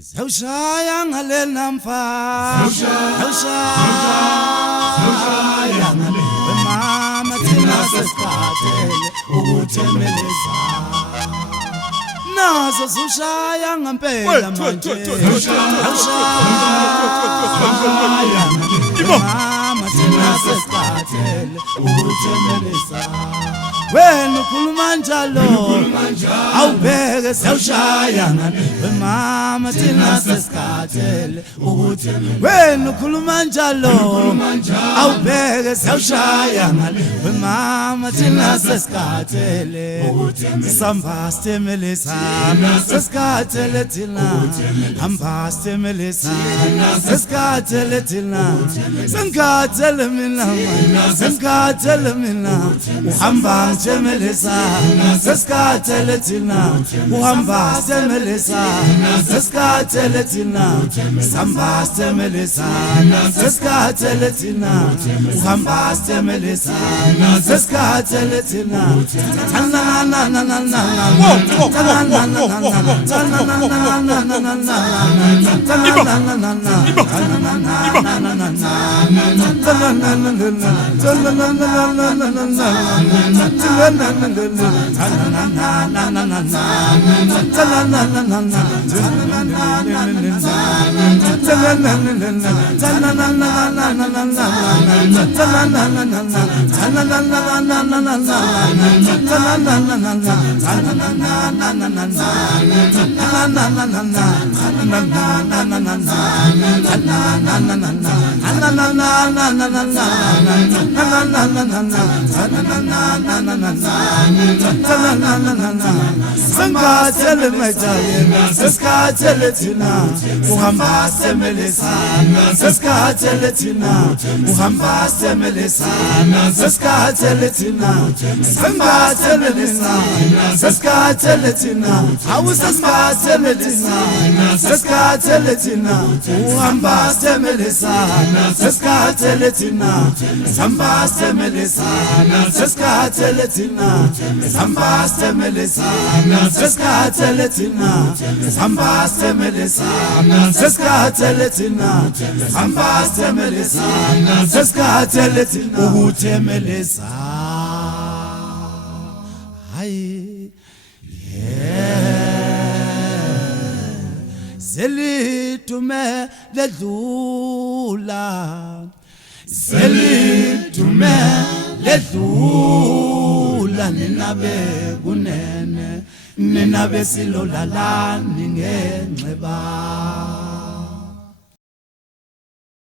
Zawushaya ngalena mfa zawushaya ngale mama thina sesikhathele ukuthemeleza nazo zawushaya ngempela manje zawushaya mama thina sesikhathele ukuthemeleza wena ukhuluma njalo awubheke sewushaya ngane mama thina sesikhathele ukuthi wena ukhuluma njalo awubheke sewushaya ngane mama thina sesikhathele sihamba sitemeleza sesikhathele thina hamba sitemeleza sesikhathele thina sesikhathele mina uhamba temeleza sesikhathele thina uhamba temeleza sesikhathele thina sihamba temeleza sesikhathele thina uhamba temeleza sesikhathele thina na na na na na Sangathele majayena sesikhathele thina uhamba semeleza sesikhathele thina uhamba semeleza sesikhathele thina sangathele lesa sesikhathele thina awusesikhathele thina sesikhathele thina uhamba semeleza sesikhathele thina sihamba semeleza sesikhathele thina sihamba semeleza sesikhathele thina sihamba semeleza sesikhathele thina sihamba semeleza sesikhathele thina ukuthemeleza hayi selitume ledlula selitume ledlula ninabe kunene ninabe silolalani ngenxeba